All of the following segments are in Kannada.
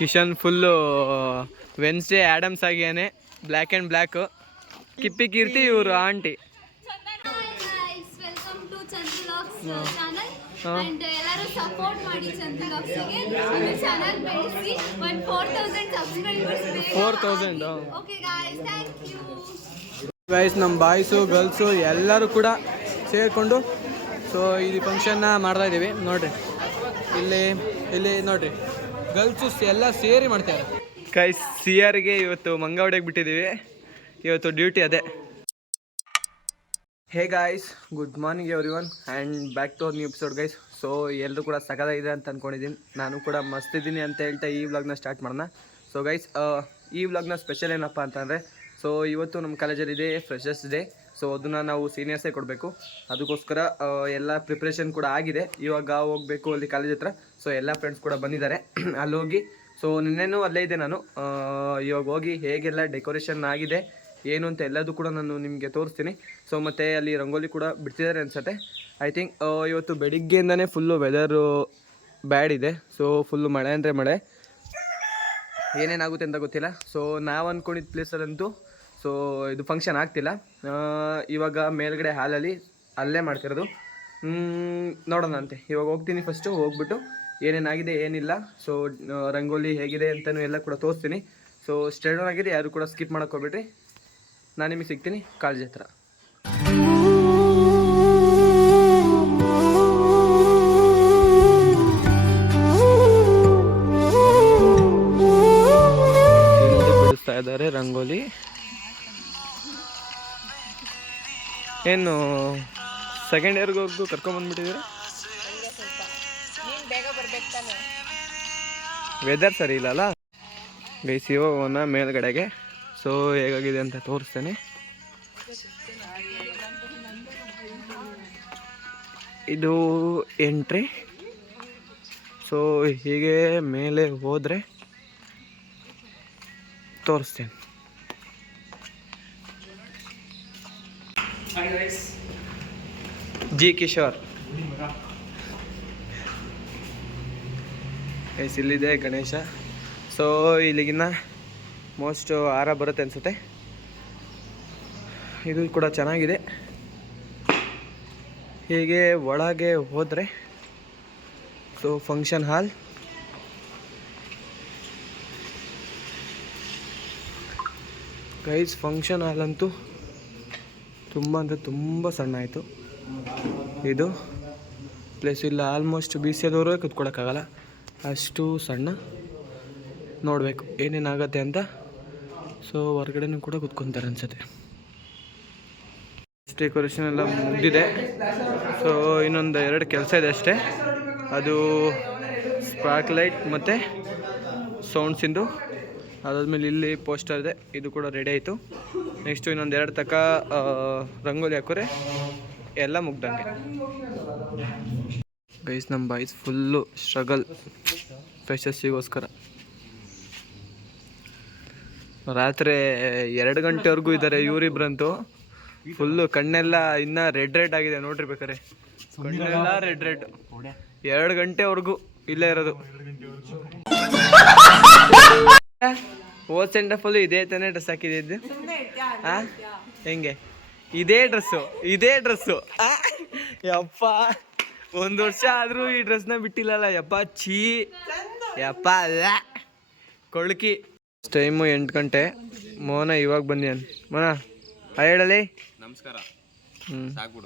ಕಿಶನ್ ಫುಲ್ಲು ವೆನ್ಸ್ಡೇ ಆ್ಯಡಮ್ಸ್ ಆಗಿಯಾನೆ, black and black. Kippi Keerthi ಇವರು ಆಂಟಿ. ಎಲ್ಲರೂ ಸಪೋರ್ಟ್ ಮಾಡಿ ಚಂದ್ರಲಾಕ್ಸ್ಗೆ. ಈ ಚಾನೆಲ್ ಬೆಳೆಸಿ 4000 subscribers. 4000. Okay guys, thank you guys. ನಮ್ಮ ಬಾಯ್ಸು ಗರ್ಲ್ಸು ಎಲ್ಲರೂ ಕೂಡ ಸೇರಿಕೊಂಡು ಸೊ ಈ ಫಂಕ್ಷನ್ನ ಮಾಡ್ತಾ ಇದ್ದೀವಿ ನೋಡ್ರಿ. ಇಲ್ಲಿ ನೋಡ್ರಿ, ಗರ್ಲ್ಸು ಎಲ್ಲ ಸೇರಿ ಮಾಡ್ತಾರೆ. ಗೈಸ್, ಸಿಆರ್ಗೆ ಇವತ್ತು ಮಂಗ ಹೊಡೆಗೆ ಬಿಟ್ಟಿದ್ದೀವಿ. ಇವತ್ತು ಡ್ಯೂಟಿ ಅದೇ. Hey guys, good morning everyone and back to new episode guys. So ಎಲ್ಲರೂ ಕೂಡ ಸಖತ್ತಾಗಿದೆ ಅಂತ ಅಂದ್ಕೊಂಡಿದ್ದೀನಿ. ನಾನು ಕೂಡ ಮಸ್ತಿದ್ದೀನಿ ಅಂತ ಹೇಳ್ತಾ ಈ ವ್ಲಾಗ್ನ ಸ್ಟಾರ್ಟ್ ಮಾಡೋಣ. ಸೊ ಗೈಸ್, ಈ ವ್ಲಾಗ್ನ ಸ್ಪೆಷಲ್ ಏನಪ್ಪ ಅಂತಂದರೆ, ಸೊ ಇವತ್ತು ನಮ್ಮ ಕಾಲೇಜಲ್ಲಿದೆ ಫ್ರೆಶರ್ಸ್ ಡೇ. ಸೊ ಅದನ್ನು ನಾವು ಸೀನಿಯರ್ಸೇ ಕೊಡಬೇಕು. ಅದಕ್ಕೋಸ್ಕರ ಎಲ್ಲ ಪ್ರಿಪ್ರೇಷನ್ ಕೂಡ ಆಗಿದೆ. ಇವಾಗ ಹೋಗಬೇಕು ಅಲ್ಲಿ ಕಾಲೇಜ್ ಹತ್ರ. ಸೊ ಎಲ್ಲ ಫ್ರೆಂಡ್ಸ್ ಕೂಡ ಬಂದಿದ್ದಾರೆ ಅಲ್ಲಿ ಹೋಗಿ. ಸೊ ನಿನ್ನೆನೂ ಅಲ್ಲೇ ಇದೆ ನಾನು. ಇವಾಗ ಹೋಗಿ ಹೇಗೆಲ್ಲ ಡೆಕೋರೇಷನ್ ಆಗಿದೆ ಏನು ಅಂತ ಎಲ್ಲದೂ ಕೂಡ ನಾನು ನಿಮಗೆ ತೋರಿಸ್ತೀನಿ. ಸೊ ಮತ್ತು ಅಲ್ಲಿ ರಂಗೋಲಿ ಕೂಡ ಬಿಡ್ತಿದ್ದಾರೆ ಅನಿಸುತ್ತೆ. ಐ ಥಿಂಕ್ ಇವತ್ತು ಬೆಳಿಗ್ಗೆಯಿಂದನೇ ಫುಲ್ಲು ವೆದರು ಬ್ಯಾಡ್ ಇದೆ. ಸೊ ಫುಲ್ಲು ಮಳೆ ಅಂದರೆ ಮಳೆ, ಏನೇನಾಗುತ್ತೆ ಅಂತ ಗೊತ್ತಿಲ್ಲ. ಸೊ ನಾವು ಅಂದ್ಕೊಂಡಿದ್ದ ಪ್ಲೇಸಲ್ಲಂತೂ ಸೊ ಇದು ಫಂಕ್ಷನ್ ಆಗ್ತಿಲ್ಲ. ಇವಾಗ ಮೇಲ್ಗಡೆ ಹಾಲಲ್ಲಿ ಅಲ್ಲೇ ಮಾಡ್ತಿರೋದು. ನೋಡೋಣ ಅಂತೆ. ಇವಾಗ ಹೋಗ್ತೀನಿ, ಫಸ್ಟು ಹೋಗ್ಬಿಟ್ಟು ಏನೇನಾಗಿದೆ ಏನಿಲ್ಲ, ಸೊ ರಂಗೋಲಿ ಹೇಗಿದೆ ಅಂತಲೂ ಎಲ್ಲ ಕೂಡ ತೋರಿಸ್ತೀನಿ. ಸೊ ಸ್ಟೇಡನ್ ಆಗಿದೆ, ಯಾರು ಕೂಡ ಸ್ಕಿಪ್ ಮಾಡೋಕ್ಕೆ ಹೋಗ್ಬಿಟ್ರಿ. ನಾನು ನಿಮಗೆ ಸಿಗ್ತೀನಿ ಕಾಲೇಜ್ ಹತ್ರ. ಬಿಡಿಸ್ತಾ ಇದ್ದಾರೆ ರಂಗೋಲಿ. ಏನು ಸೆಕೆಂಡ್ ಇಯರ್ಗೆ ಹೋಗಿ ಕರ್ಕೊಂಬಂದ್ಬಿಟ್ಟಿದ್ದೀರಾ? ವೆದರ್ ಸರಿ ಇಲ್ಲಲ್ಲ ಗೈಸ್. ಹೋಗೋಣ ಮೇಲ್ಗಡೆಗೆ. ಸೊ ಹೇಗಾಗಿದೆ ಅಂತ ತೋರಿಸ್ತೇನೆ. ಇದು ಎಂಟ್ರಿ. ಸೊ ಹೀಗೆ ಮೇಲೆ ಹೋದರೆ ತೋರಿಸ್ತೇನೆ. ಜಿ ಕಿಶೋರ್ ಗೈಸ್, ಇಲ್ಲಿದೆ ಗಣೇಶ. ಸೊ ಇಲ್ಲಿಗಿನ್ನ ಮೋಸ್ಟ್ ಹಾರ ಬರುತ್ತೆ ಅನಿಸುತ್ತೆ. ಇದು ಕೂಡ ಚೆನ್ನಾಗಿದೆ. ಹೀಗೆ ಒಳಗೆ ಹೋದರೆ so function hall. Guys, function hall ಅಂತೂ ತುಂಬ ಅಂದರೆ ತುಂಬ ಸಣ್ಣ ಆಯಿತು. ಇದು ಪ್ಲೇಸ್ ಇಲ್ಲ, ಆಲ್ಮೋಸ್ಟ್ BCAದವರು ಕೂತ್ಕೊಳ್ಳೋಕ್ಕಾಗಲ್ಲ, ಅಷ್ಟು ಸಣ್ಣ. ನೋಡಬೇಕು ಏನೇನಾಗತ್ತೆ ಅಂತ. ಸೊ ಹೊರಗಡೆನೂ ಕೂಡ ಕೂತ್ಕೊತಾರೆ ಅನ್ಸುತ್ತೆ. ಡೆಕೋರೇಷನ್ ಎಲ್ಲ ಮುಗಿದಿದೆ. ಸೊ ಇನ್ನೊಂದು 2 ಕೆಲಸ ಇದೆ ಅಷ್ಟೇ. ಅದು ಸ್ಪಾರ್ಕ್ ಲೈಟ್ ಮತ್ತು ಸೌಂಡ್ಸಿಂದು. ಅದಾದಮೇಲೆ ಇಲ್ಲಿ ಪೋಸ್ಟರ್ ಇದೆ, ಇದು ಕೂಡ ರೆಡಿ ಆಯಿತು. ನೆಕ್ಸ್ಟು ಇನ್ನೊಂದು 2 ತನಕ ರಂಗೋಲಿ ಹಾಕೋರೆ ಎಲ್ಲ ಮುಗ್ದಂಗೆ. ಗೈಸ್, ನಮ್ಮ ಬಾಯ್ಸ್ ಫುಲ್ಲು ಸ್ಟ್ರಗಲ್ ಫ್ರೆಶರ್ಸಿಗೋಸ್ಕರ. ರಾತ್ರಿ 2 ಗಂಟೆವರೆಗೂ ಇದ್ದಾರೆ ಇವರಿಬ್ರಂತೂ. ಫುಲ್ಲು ಕಣ್ಣೆಲ್ಲ ಇನ್ನೂ ರೆಡ್ ಆಗಿದೆ ನೋಡ್ರಿ. ಬೇಕಾರೆ ಕಣ್ಣೆಲ್ಲ ರೆಡ್ 2 ಗಂಟೆವರೆಗೂ ಇಲ್ಲೇ ಇರೋದು. ಓದ್ ಫುಲ್ಲು ಇದೇ ತಾನೇ ಡ್ರೆಸ್ ಹಾಕಿದ್ದು? ಹಾಂ, ಹೆಂಗೆ? ಇದೇ ಡ್ರೆಸ್ಸು ಯಪ್ಪ. 1 ವರ್ಷ ಆದರೂ ಈ ಡ್ರೆಸ್ನ ಬಿಟ್ಟಿಲ್ಲಲ್ಲ ಯಪ್ಪ. ಯಪ್ಪ ಅಲ್ಲ ಕೊಳ್ಕಿ. ಟೈಮು 8 ಗಂಟೆ. ಮೋನ ಇವಾಗ ಬಂದ್ಯಾನ. ಮೋನ ಹೇಳಲಿ ನಮಸ್ಕಾರ. ಸಾಕು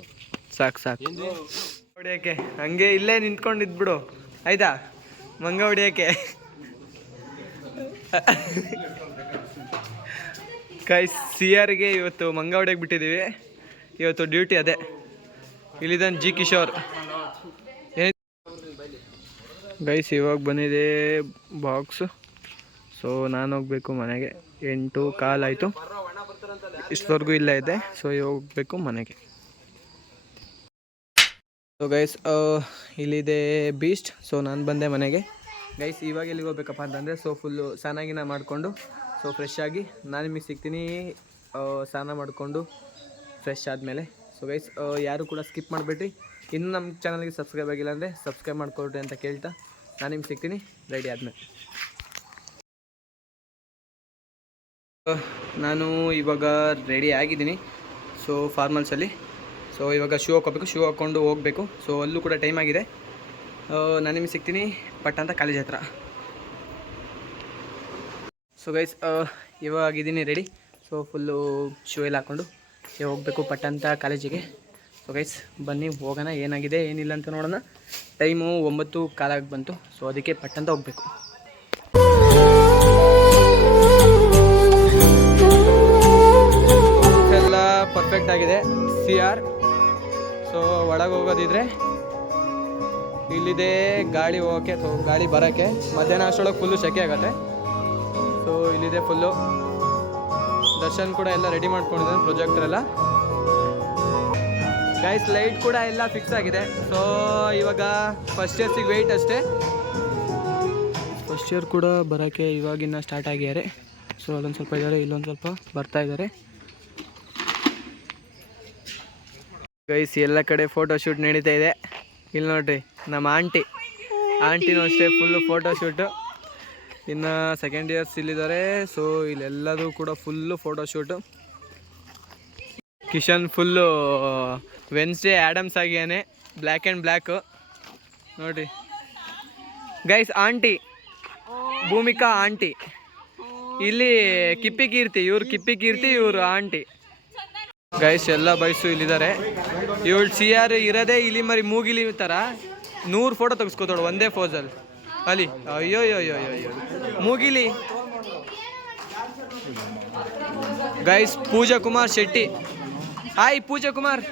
ಹೊಡಿಯೋಕ್ಕೆ ಹಂಗೆ ಇಲ್ಲೇ ನಿಂತ್ಕೊಂಡಿದ್ಬಿಡು ಆಯ್ತಾ, ಮಂಗ ಹೊಡಿಯೋಕ್ಕೆ. ಗೈಸ್, ಸಿಆರ್ಗೆ ಇವತ್ತು ಮಂಗ ಹೊಡೆಗೆ ಬಿಟ್ಟಿದ್ದೀವಿ. ಇವತ್ತು ಡ್ಯೂಟಿ ಅದೇ. ಇಲ್ಲಿದ್ದಾನೆ ಜಿ ಕಿಶೋರ್. ಗೈಸ್, ಇವಾಗ ಬಂದಿದೆ ಬಾಕ್ಸು. ಸೊ ನಾನು ಹೋಗಬೇಕು ಮನೆಗೆ. 8:15 ಆಯಿತು. ಇಷ್ಟವರೆಗೂ ಇಲ್ಲೇ ಇದೆ. ಸೊ ಇವಾಗ ಹೋಗಬೇಕು ಮನೆಗೆ. ಸೊ ಗೈಸ್, ಇಲ್ಲಿದೆ ಬೀಸ್ಟ್. ಸೊ ನಾನು ಬಂದೆ ಮನೆಗೆ. ಗೈಸ್, ಇವಾಗ ಎಲ್ಲಿಗೆ ಹೋಗ್ಬೇಕಪ್ಪ ಅಂತಂದರೆ, ಸೊ ಫುಲ್ಲು ಸ್ನಾನ ಮಾಡಿಕೊಂಡು ಸೊ ಫ್ರೆಶ್ ಆಗಿ ನಾನು ನಿಮಗೆ ಸಿಗ್ತೀನಿ ಸ್ನಾನ ಮಾಡಿಕೊಂಡು ಫ್ರೆಶ್ ಆದಮೇಲೆ. ಸೊ ಗೈಸ್, ಯಾರು ಕೂಡ ಸ್ಕಿಪ್ ಮಾಡಿಬಿಟ್ರಿ. ಇನ್ನೂ ನಮ್ಮ ಚಾನಲ್ಗೆ ಸಬ್ಸ್ಕ್ರೈಬ್ ಆಗಿಲ್ಲ ಅಂದರೆ ಸಬ್ಸ್ಕ್ರೈಬ್ ಮಾಡ್ಕೊಳ್ರಿ ಅಂತ ಕೇಳ್ತಾ ನಾನು ನಿಮ್ಗೆ ಸಿಗ್ತೀನಿ ರೆಡಿ ಆದಮೇಲೆ. ನಾನು ಇವಾಗ ರೆಡಿ ಆಗಿದ್ದೀನಿ. ಸೊ ಫಾರ್ಮಲ್ಸಲ್ಲಿ. ಸೊ ಇವಾಗ ಶೂ ಹಾಕೋಬೇಕು, ಶೂ ಹಾಕ್ಕೊಂಡು ಹೋಗಬೇಕು. ಸೊ ಅಲ್ಲೂ ಕೂಡ ಟೈಮ್ ಆಗಿದೆ. ನಾನು ನಿಮಗೆ ಸಿಗ್ತೀನಿ ಪಟ್ ಅಂತ ಕಾಲೇಜ್ ಹತ್ರ. ಸೊ ಗೈಸ್ ಇವಾಗಿದ್ದೀನಿ ರೆಡಿ. ಸೊ ಫುಲ್ಲು ಶೂ ಎಲ್ಲ ಹಾಕ್ಕೊಂಡು ಹೋಗಬೇಕು ಪಟ್ ಅಂತ ಕಾಲೇಜಿಗೆ. ಸೊ ಗೈಸ್ ಬನ್ನಿ ಹೋಗೋಣ, ಏನಾಗಿದೆ ಏನಿಲ್ಲ ಅಂತ ನೋಡೋಣ. ಟೈಮು 9:15 ಬಂತು. ಸೊ ಅದಕ್ಕೆ ಪಟ್ ಅಂತ ಹೋಗಬೇಕು. ಎಲ್ಲ ಪರ್ಫೆಕ್ಟ್ ಆಗಿದೆ. CR. ಸೊ ಒಳಗೆ ಹೋಗೋದಿದ್ರೆ ಇಲ್ಲಿದೆ ಗಾಳಿ ಹೋಗೋಕ್ಕೆ ಅಥವಾ ಗಾಳಿ ಬರೋಕ್ಕೆ. ಮಧ್ಯಾಹ್ನ ಅಷ್ಟರೊಳಗೆ ಫುಲ್ಲು ಸೆಕೆ ಆಗುತ್ತೆ. ಸೊ ಇಲ್ಲಿದೆ ಫುಲ್ಲು. ದರ್ಶನ್ ಕೂಡ ಎಲ್ಲ ರೆಡಿ ಮಾಡ್ಕೊಂಡಿದ್ದಾನೆ, ಪ್ರೊಜೆಕ್ಟರ್ ಎಲ್ಲ. ಗೈಸ್ ಲೈಟ್ ಕೂಡ ಎಲ್ಲ ಫಿಕ್ಸ್ ಆಗಿದೆ. ಸೊ ಇವಾಗ ಫಸ್ಟ್ ಇಯರ್ಸಿಗೆ ವೆಯ್ಟ್ ಅಷ್ಟೇ. ಫಸ್ಟ್ ಇಯರ್ ಕೂಡ ಬರೋಕ್ಕೆ ಇವಾಗಿನ್ನ ಸ್ಟಾರ್ಟ್ ಆಗಿದ್ದಾರೆ. ಸೊ ಅಲ್ಲೊಂದು ಸ್ವಲ್ಪ ಇದ್ದಾರೆ, ಇಲ್ಲೊಂದು ಸ್ವಲ್ಪ ಬರ್ತಾ ಇದ್ದಾರೆ. ಗೈಸ್ ಎಲ್ಲ ಕಡೆ ಫೋಟೋ ಶೂಟ್ ನಡೀತಾ ಇದೆ. ಇಲ್ಲಿ ನೋಡ್ರಿ ನಮ್ಮ ಆಂಟಿನೂ ಅಷ್ಟೇ ಫುಲ್ಲು ಫೋಟೋ ಶೂಟು. ಇನ್ನು ಸೆಕೆಂಡ್ ಇಯರ್ಸ್ ಇಲ್ಲಿದ್ದಾರೆ. ಸೊ ಇಲ್ಲೆಲ್ಲದೂ ಕೂಡ full photo shoot. Kishan full Wednesday Addams ಆಗಿಯಾನೆ, ಬ್ಲ್ಯಾಕ್ ಆ್ಯಂಡ್ ಬ್ಲ್ಯಾಕು ನೋಡಿರಿ ಗೈಸ್. ಆಂಟಿ ಭೂಮಿಕಾ ಆಂಟಿ, ಇಲ್ಲಿ ಕಿಪ್ಪಿ ಕೀರ್ತಿ, ಇವರು ಆಂಟಿ. ಗೈಸ್ ಎಲ್ಲ ಬೈಸು ಇಲ್ಲಿದ್ದಾರೆ. ಇವಳು CR ಇರೋದೇ ಇಲಿ ಮರಿ ಮೂಗಿಲಿ ಥರ 100 ಫೋಟೋ ತೆಗೆಸ್ಕೋತಾಳು ಒಂದೇ ಫೋಸಲ್ಲಿ ಅಲ್ಲಿ. ಅಯ್ಯೋ ಮೂಗಿಲಿ. ಗೈಸ್ ಪೂಜಾ ಕುಮಾರ್ ಶೆಟ್ಟಿ. ಹಾಯ್ ಪೂಜಾ ಕುಮಾರ್.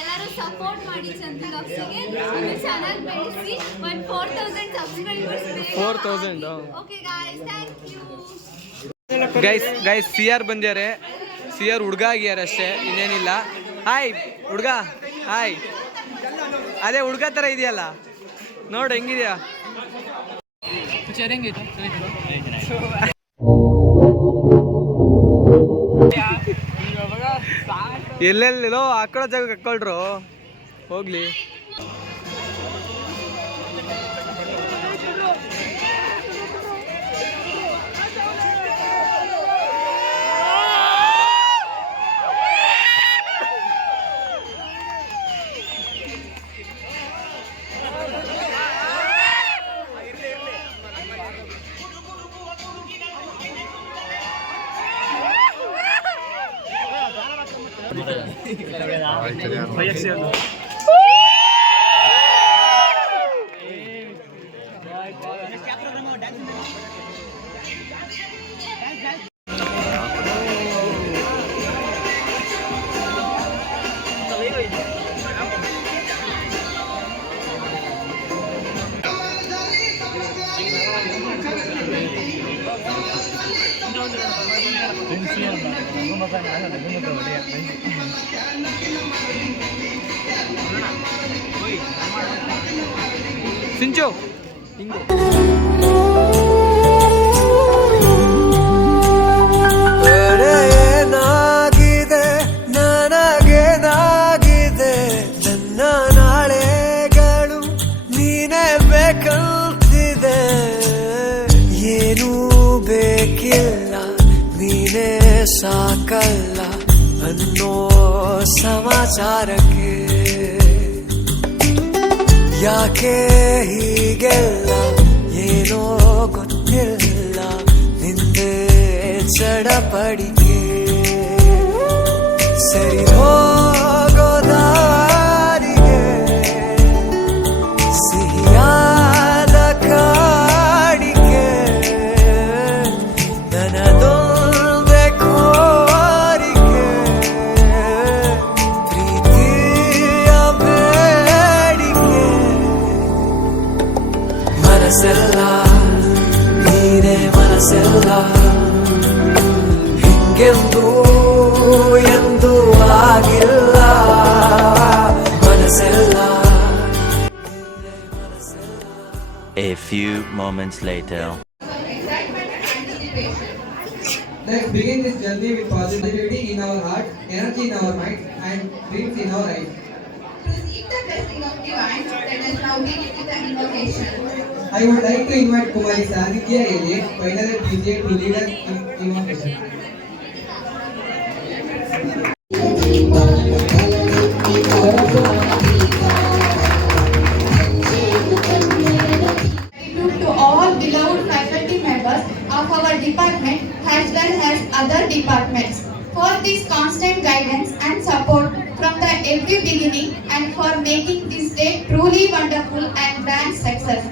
ಎಲ್ಲರೂ ಸಪೋರ್ಟ್ ಮಾಡಿ ಚಂದು ವ್ಲಾಗ್ಸ್ಗೆ. ಇನ್ನು ಚೆನ್ನಾಗಿ ಬೆಳೆಸಿ 4000 ಸಬ್ಸ್ಕ್ರೈಬರ್ಸ್ ಬೇಕು. 4000. Okay guys, thank you. Guys CR ಬಂದ್ಯಾರೆ. CR ಹುಡುಗ ಆಗ್ಯಾರ ಅಷ್ಟೇ, ಇನ್ನೇನಿಲ್ಲ. ಹಾಯ್ ಹುಡುಗ. ಹಾಯ್. ಅದೇ ಹುಡುಗ ಥರ ಇದೆಯಲ್ಲ ನೋಡು, ಹೆಂಗಿದೆಯಾ? ಎಲ್ಲೆಲ್ಲೋ ಹಾಕೊಳ್ಳೋ ಜಾಗ ಹಾಕೊಳ್ರು ಹೋಗ್ಲಿ. ಸಿಂಚು ಏನಾಗಿದೆ ನನಗೇನಾಗಿದೆ, ನನ್ನ ನಾಳೆಗಳು ನೀನೇ ಬೇಕಂತಿದೆ. ಏನೂ ಬೇಕಿಲ್ಲ, ನೀನೇ ಸಾಕಲ್ಲ ಅನ್ನೋ ಸಮಾಚಾರಕ್ಕೆ ಯಾಕೆ ಹೀಗೆಲ್ಲ ಏನೋ ಗೊತ್ತಿಲ್ಲ. ನಿಂದೆ ಚಡಪಡಿಕೆ ಸರಿ ಹೋಗೋ ದಾರಿಗೆ ಸಿಹಿಯಾದ ಕಾಡಿಕೆ ನನ್ನದೊಂದೇ ಕೋರಿಕೆ ಪ್ರೀತಿಯ ಬೇಡಿಕೆ. ಮನಸ್ಸೆಲ್ಲ ನೀನೇ, ಮನಸ್ಸೆಲ್ಲ ಹಿಂಗೆಂದೂ ಎಂದೂ ಆಗಿಲ್ಲ. ಮನಸ್ಸೆಲ್ಲ A few moments later. Let's begin this journey with positivity in our heart, energy in our mind, and dreams in our eyes. To seek the blessing of divine, let us now begin with the invocation. I would like to invite Kumari Saditya Elliott, final year PGA, to lead us in innovation. Gratitude to all beloved faculty members of our department as well as other departments for this constant guidance and support from the every beginning and for making this day truly wonderful and grand success.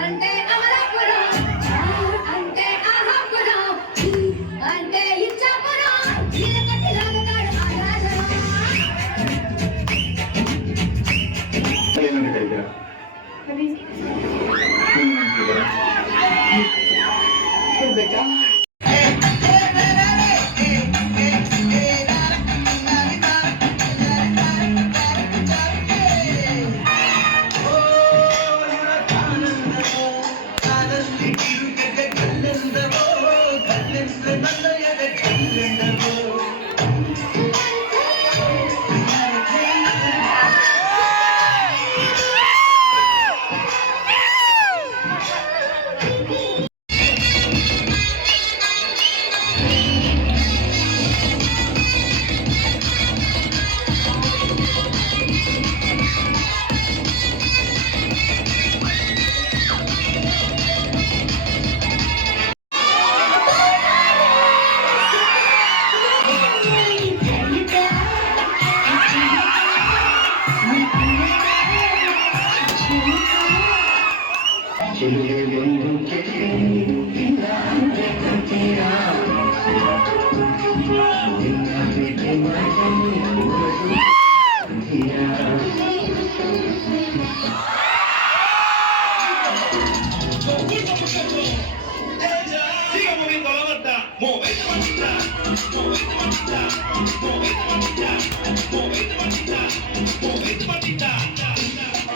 అంటే అమలాపురం, అంటే ఆహాపురం, అంటే ఇచ్చాపురం, నీలకంఠి లాగతాడు ఆరాధన. Siga moviendo la banda, movete bandita, movete bandita, movete bandita, movete bandita, movete bandita.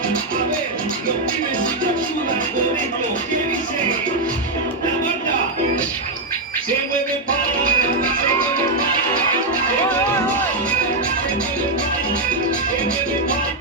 A ver, los pibes si capturan con esto, ¿qué dice? La banda se mueve para, se mueve para, se mueve para, se mueve para.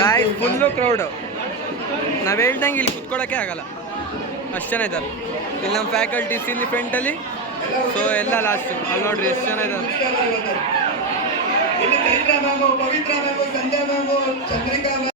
Guys full crowd. ನಾವು ಹೇಳ್ದಂಗೆ ಇಲ್ಲಿ ಕುತ್ಕೊಳ್ಳೋಕ್ಕೆ ಆಗಲ್ಲ, ಅಷ್ಟು ಜನ ಇದ್ದಾರೆ. ಇಲ್ಲಿ ನಮ್ಮ ಫ್ಯಾಕಲ್ಟೀಸ್ ಇಲ್ಲಿ ಫ್ರಂಟಲ್ಲಿ, ಸೊ ಎಲ್ಲ ಲಾಸ್ಟು. ಅಲ್ಲಿ ನೋಡ್ರಿ ಎಷ್ಟು ಜನ ಇದ್ದಾರೆ. ಇಲ್ಲಿ ಚೈತ್ರ ಮ್ಯಾಮು, ಪವಿತ್ರ ಮ್ಯಾಮು, ಸಂಧ್ಯಾ ಮ್ಯಾಮು, ಚಂದ್ರಿಕಾ ಮ್ಯಾಮ್.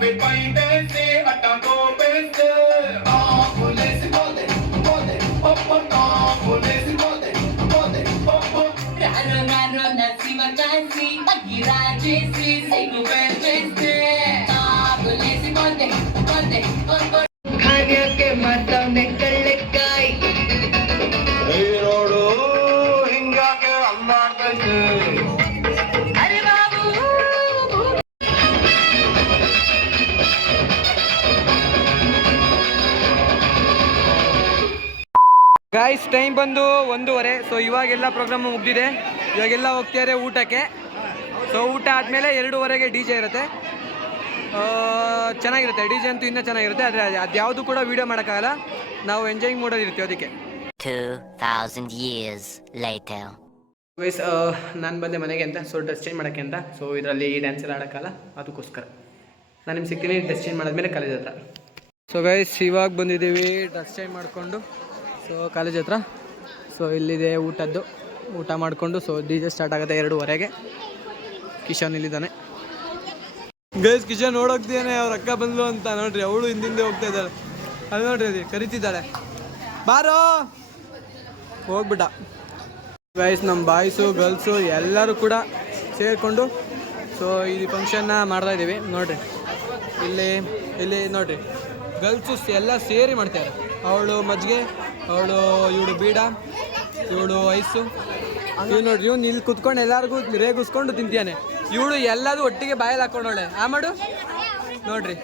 पे पैंटे से अट्टा को पैसे बोले से बोले बोले पप्पो बोले से बोले बोले Pappo Raro raro nasi makasi pagi rajesi segu berjese boleh si boleh boleh boleh खाने के माता में कलकाई रोडो हिंगा के अल्लाह के अरे बाबू ಗಾಯ್ಸ್ ಟೈಮ್ ಬಂದು 1:30. ಸೊ ಇವಾಗೆಲ್ಲ ಪ್ರೋಗ್ರಾಮ್ ಮುಗ್ದಿದೆ. ಇವಾಗೆಲ್ಲ ಹೋಗ್ತಿದ್ದಾರೆ ಊಟಕ್ಕೆ. ಸೊ ಊಟ ಆದಮೇಲೆ 2:30ಗೆ DJ ಇರುತ್ತೆ. ಚೆನ್ನಾಗಿರುತ್ತೆ DJ ಅಂತೂ ಇನ್ನೂ ಚೆನ್ನಾಗಿರುತ್ತೆ. ಆದರೆ ಅದ್ಯಾವುದು ಕೂಡ ವೀಡಿಯೋ ಮಾಡೋಕ್ಕಾಗಲ್ಲ, ನಾವು ಎಂಜಾಯಿಂಗ್ ಮಾಡೋದು ಇರ್ತೀವಿ ಅದಕ್ಕೆ. 2000 years later. ಗೈಸ್ ನಾನು ಬಂದೆ ಮನೆಗೆ ಅಂತ, ಸೊ ಡ್ರೆಸ್ ಚೇಂಜ್ ಮಾಡೋಕ್ಕೆ ಅಂತ. ಸೊ ಇದರಲ್ಲಿ ಡ್ಯಾನ್ಸ್ ಎಲ್ಲ ಆಡೋಕ್ಕಲ್ಲ, ಅದಕ್ಕೋಸ್ಕರ ನಾನು ನಿಮ್ಗೆ ಸಿಗ್ತೀನಿ ಡ್ರೆಸ್ ಚೇಂಜ್ ಮಾಡಿದ್ಮೇಲೆ ಕಾಲೇಜ್ ಹತ್ರ. ಸೊ ಗೈಸ್ ಇವಾಗ ಬಂದಿದ್ದೀವಿ ಡ್ರೆಸ್ ಚೇಂಜ್ ಮಾಡಿಕೊಂಡು ಸೊ ಕಾಲೇಜ್ ಹತ್ರ. ಸೊ ಇಲ್ಲಿದೆ ಊಟದ್ದು, ಊಟ ಮಾಡಿಕೊಂಡು ಸೊ DJ ಸ್ಟಾರ್ಟ್ ಆಗುತ್ತೆ 2:30ಗೆ. ಕಿಶನ್ ಇಲ್ಲಿದ್ದಾನೆ. ಗೈಸ್ ಕಿಶನ್ ನೋಡೋಗ್ತಿದ್ದಾನೆ, ಅವ್ರ ಅಕ್ಕ ಬಂದ್ಲು ಅಂತ ನೋಡ್ರಿ, ಅವಳು ಹಿಂದಿಂದೆ ಹೋಗ್ತಾ ಇದ್ದಾಳೆ. ಅದು ನೋಡ್ರಿ ಅದು ಕರಿತಿದ್ದಾಳೆ, ಬಾರೋ ಹೋಗ್ಬಿಟ್ಟ. ಗೈಸ್ ನಮ್ಮ ಬಾಯ್ಸು ಗರ್ಲ್ಸು ಎಲ್ಲರೂ ಕೂಡ ಸೇರಿಕೊಂಡು ಸೊ ಈ ಫಂಕ್ಷನ್ನ ಮಾಡ್ತಾಯಿದ್ದೀವಿ ನೋಡ್ರಿ. ಇಲ್ಲಿ ನೋಡ್ರಿ ಗರ್ಲ್ಸು ಎಲ್ಲ ಸೇರಿ ಮಾಡ್ತಾರೆ. ಅವಳು ಮಜ್ಜಿಗೆ, ಇವಳು ಬೀಡ, ಇವಳು ಐಸು, ಇವ್ ನೋಡ್ರಿ ಇವ್ನು ಇಲ್ಲಿ ಕುತ್ಕೊಂಡು ಎಲ್ಲರಿಗೂ ರೇಗಿಸ್ಕೊಂಡು ತಿಂತಾನೆ. ಇವಳು ಎಲ್ಲದೂ ಒಟ್ಟಿಗೆ ಬಾಯಲ್ಲಿ ಹಾಕೊಂಡವಳೆ. ಮಾಡು ನೋಡ್ರಿ.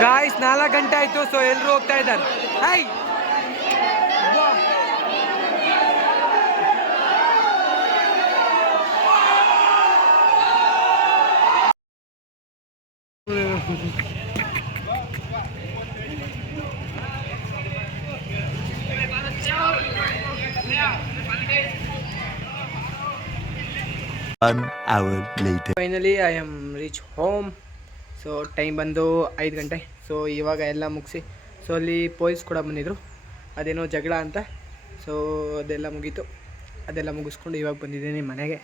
ಗಾಯ್ಸ್ 4 ಗಂಟೆ ಆಯಿತು. ಸೊ ಎಲ್ಲರೂ ಹೋಗ್ತಾ ಇದ್ದಾರೆ. Hi One hour later. Finally I am reach home. So time ಬಂದು 5 ಗಂಟೆ. ಸೊ ಇವಾಗ ಎಲ್ಲ ಮುಗಿಸಿ, ಸೊ ಅಲ್ಲಿ ಪೊಲೀಸ್ ಕೂಡ ಬಂದಿದ್ದರು, ಅದೇನೋ ಜಗಳ ಅಂತ. ಸೊ ಅದೆಲ್ಲ ಮುಗೀತು, ಅದೆಲ್ಲ ಮುಗಿಸ್ಕೊಂಡು ಇವಾಗ ಬಂದಿದ್ದೀನಿ ಮನೆಗೆ.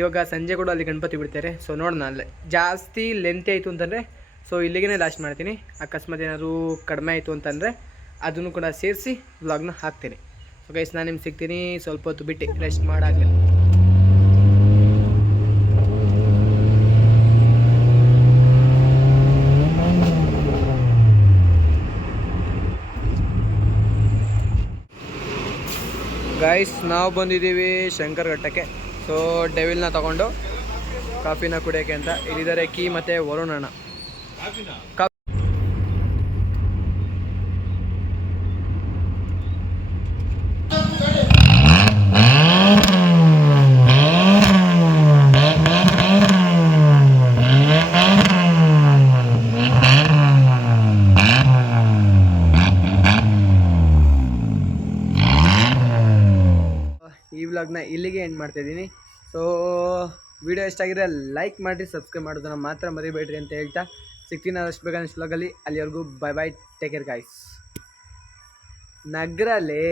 ಇವಾಗ ಸಂಜೆ ಕೂಡ ಅಲ್ಲಿ ಗಣಪತಿ ಬಿಡ್ತಾರೆ. ಸೊ ನೋಡೋಣ, ಅಲ್ಲೇ ಜಾಸ್ತಿ ಲೆಂತ್ ಆಯಿತು ಅಂತಂದರೆ ಸೊ ಇಲ್ಲಿಗೆ ಲಾಸ್ಟ್ ಮಾಡ್ತೀನಿ. ಅಕಸ್ಮಾತ್ ಏನಾದರೂ ಕಡಿಮೆ ಆಯಿತು ಅಂತಂದರೆ ಅದನ್ನು ಕೂಡ ಸೇರಿಸಿ ವ್ಲಾಗ್ನ ಹಾಕ್ತೀನಿ. ಸೊ ಗೈಸ್ ನಾನು ನಿಮ್ಗೆ ಸಿಗ್ತೀನಿ ಸ್ವಲ್ಪ ಹೊತ್ತು ಬಿಟ್ಟು, ರೆಸ್ಟ್ ಮಾಡಾಗಲಿ. ಗೈಸ್ ನಾವು ಬಂದಿದ್ದೀವಿ ಶಂಕರಘಟ್ಟಕ್ಕೆ. ಸೊ ಡೆವಿಲ್ನ ತಗೊಂಡು ಕಾಫಿನ ಕುಡಿಯೋಕ್ಕೆ ಅಂತ. ಇಲ್ಲಿದ್ದಾರೆ ಕೀ ಮತ್ತು ವರುಣಣ್ಣ. ಈ ವ್ಲಾಗ್ನ ಇಲ್ಲಿಗೆ ಎಂಡ್ ಮಾಡ್ತಾಯಿದ್ದೀನಿ. ಸೊ ವಿಡಿಯೋ ಎಷ್ಟಾಗಿದ್ರೆ ಲೈಕ್ ಮಾಡಿ, ಸಬ್ಸ್ಕ್ರೈಬ್ ಮಾಡೋದನ್ನು ಮಾತ್ರ ಮರಿಬೇಡ್ರಿ ಅಂತ ಹೇಳ್ತಾ ಸಿಗ್ತೀನಿ ಆದಷ್ಟು ಬೇಗ ನೆಕ್ಸ್ಟ್ ವ್ಲಾಗಲ್ಲಿ. ಅಲ್ಲಿವರೆಗೂ bye bye, take care guys. ನಗರಲ್ಲೇ